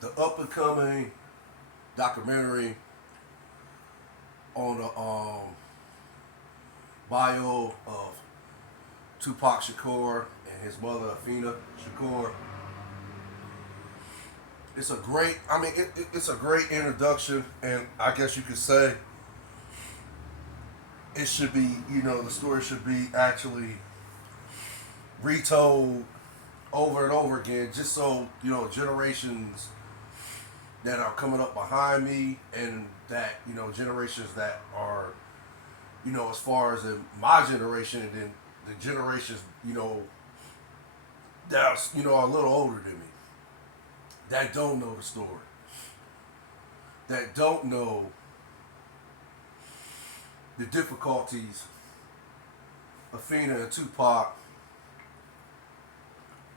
the up and coming documentary on the bio of Tupac Shakur and his mother Afina Shakur. It's a great, I mean, it's a great introduction, and I guess you could say it should be, the story should be actually retold over and over again, just so generations that are coming up behind me, and that generations that are as far as in my generation, and then the generations that's are a little older than me, that don't know the story, that don't know the difficulties Afina and Tupac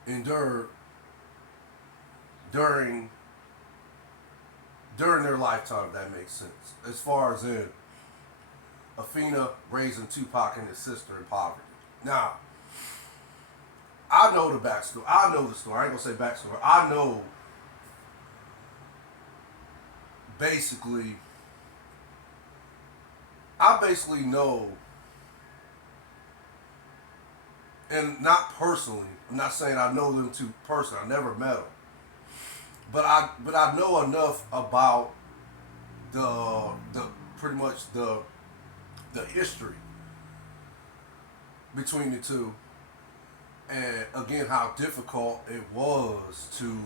endured during their lifetime, if that makes sense. As far as in Afina raising Tupac and his sister in poverty. Now, I know the backstory. I know the story. I ain't gonna say backstory. I know basically. I basically know, and not personally. I'm not saying I know them two personally. I never met them, but I know enough about the pretty much the history between the two, and again how difficult it was to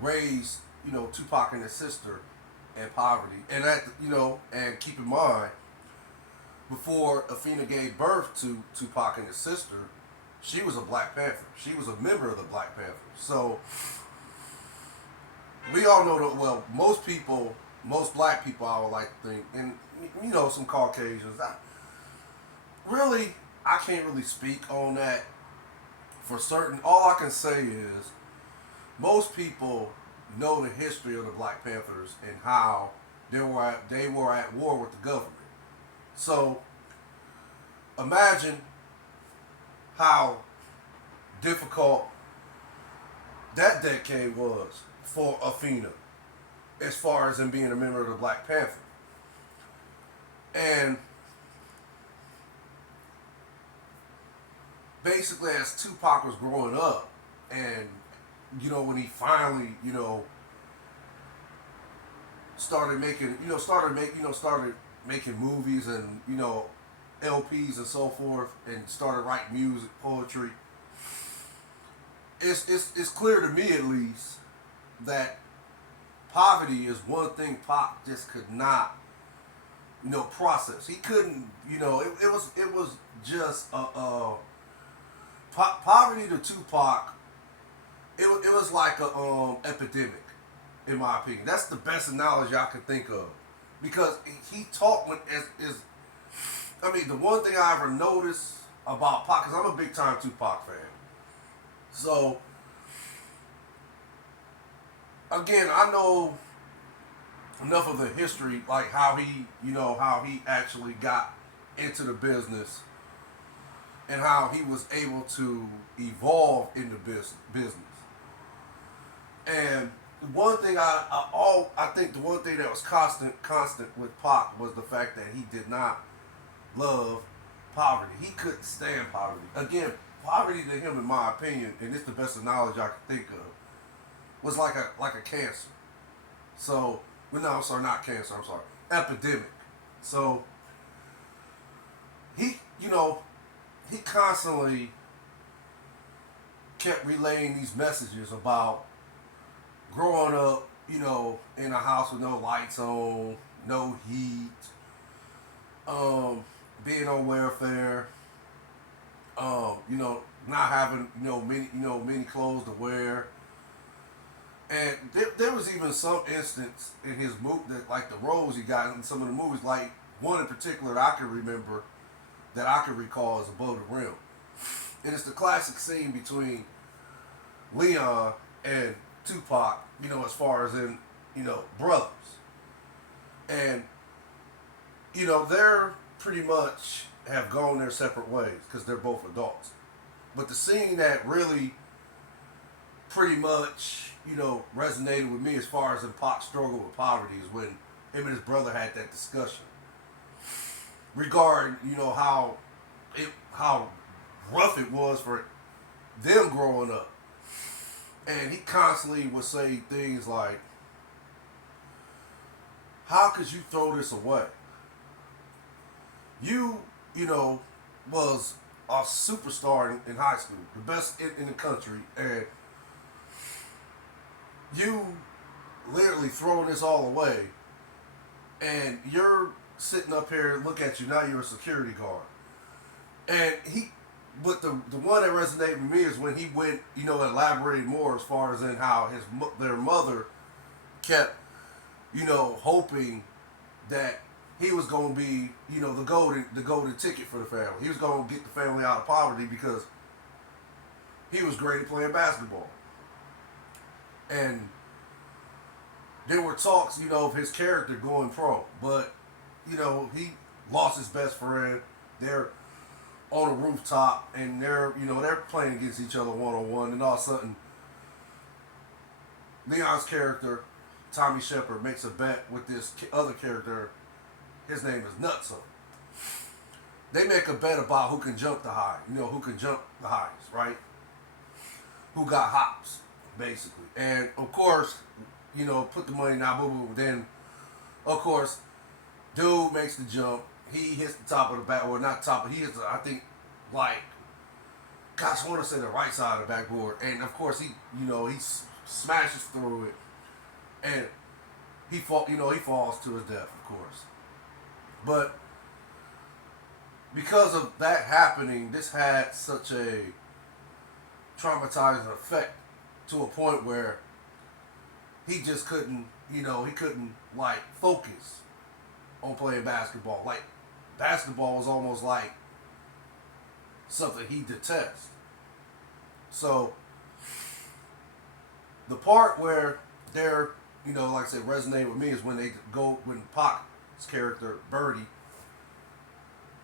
raise Tupac and his sister in poverty, and and keep in mind, before Afina gave birth to Tupac and his sister, she was a Black Panther. She was a member of the Black Panthers. So we all know that. Well, most black people, I would like to think, and some Caucasians. I can't really speak on that for certain. All I can say is most people know the history of the Black Panthers and how they were at war with the government. So imagine how difficult that decade was for Afina, as far as him being a member of the Black Panther. And basically, as Tupac was growing up, and when he finally started making movies, and LPs and so forth, and started writing music, poetry. It's clear to me, at least, that poverty is one thing Pac just could not process. He couldn't, it was just poverty to Tupac. It was like a epidemic, in my opinion. That's the best analogy I could think of, because he talked with is. I mean, the one thing I ever noticed about Pac, because I'm a big time Tupac fan. So again, I know enough of the history, like how he actually got into the business, and how he was able to evolve in the business. And one thing I think the one thing that was constant with Pac was the fact that he did not love poverty. He couldn't stand poverty. Again, poverty to him, in my opinion, and it's the best analogy I can think of, was like a cancer. So, well, no, I'm sorry, not cancer. I'm sorry, epidemic. So he constantly kept relaying these messages about growing up, in a house with no lights on, no heat, being on welfare, not having, many clothes to wear. And there was even some instance in his movie, that, like the roles he got in some of the movies, like one in particular that I can remember, that I can recall, is Above the Rim. And it's the classic scene between Leon and Tupac, as far as in, brothers. And, they're pretty much have gone their separate ways because they're both adults. But the scene that really pretty much resonated with me as far as in Pac's struggle with poverty is when him and his brother had that discussion regarding, how rough it was for them growing up. And he constantly would say things like, how could you throw this away? You, was a superstar in high school, the best in the country, and you literally throwing this all away, and you're sitting up here, look at you, now you're a security guard. And but the one that resonated with me is when he went, elaborated more as far as in how their mother kept, hoping that he was going to be, the golden ticket for the family. He was going to get the family out of poverty because he was great at playing basketball. And there were talks, of his character going pro, but, he lost his best friend. They're on a rooftop and they're playing against each other one-on-one, and all of a sudden Leon's character, Tommy Shepard, makes a bet with this other character. His name is Nutso. They make a bet about who can jump the high, who can jump the highest, right? Who got hops, basically. And of course, put the money now, boo. Then, of course, dude makes the jump. He hits the top of the back, or not top, but he hits, I think, like, gosh, I want to say the right side of the backboard. And of course, he smashes through it, and he falls to his death, of course. But because of that happening, this had such a traumatizing effect to a point where he just couldn't, like, focus on playing basketball. Like, basketball was almost like something he detests. So the part where they're, like I said, resonate with me is when Pac's character, Birdie,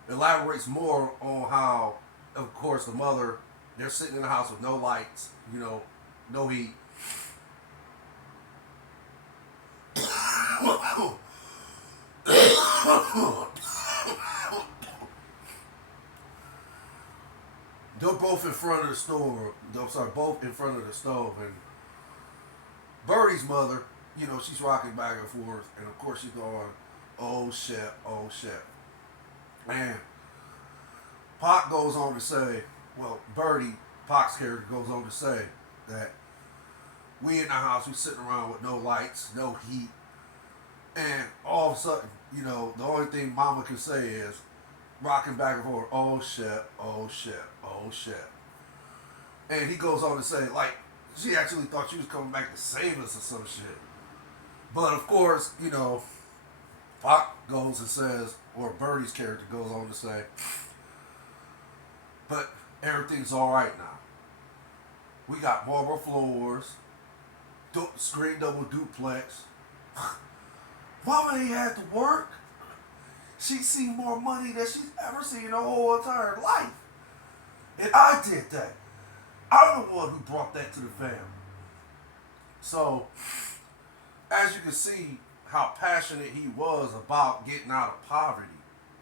elaborates more on how, of course, the mother, they're sitting in the house with no lights, no heat. They're both in front of the store. Both in front of the stove. And Birdie's mother, she's rocking back and forth. And of course she's going, oh shit, oh shit. And Pac goes on to say, Pac's character goes on to say that we in the house, we sitting around with no lights, no heat. And all of a sudden, the only thing mama can say is, rocking back and forth, oh shit, oh shit, oh shit. And he goes on to say, like, she actually thought she was coming back to save us or some shit. But of course, Pac goes and says, or Birdie's character goes on to say, but everything's alright now. We got marble floors, screen double duplex. Mama ain't had to work. She's seen more money than she's ever seen in her whole entire life. And I did that. I'm the one who brought that to the family. So, as you can see how passionate he was about getting out of poverty,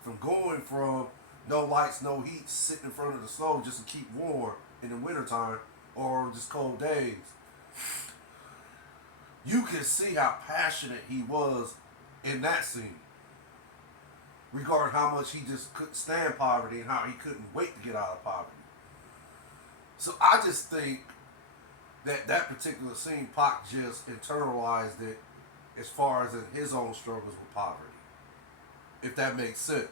from going from no lights, no heat, sitting in front of the stove just to keep warm in the wintertime or just cold days. You can see how passionate he was in that scene regarding how much he just couldn't stand poverty and how he couldn't wait to get out of poverty. So I just think that particular scene, Pac just internalized it as far as in his own struggles with poverty, if that makes sense.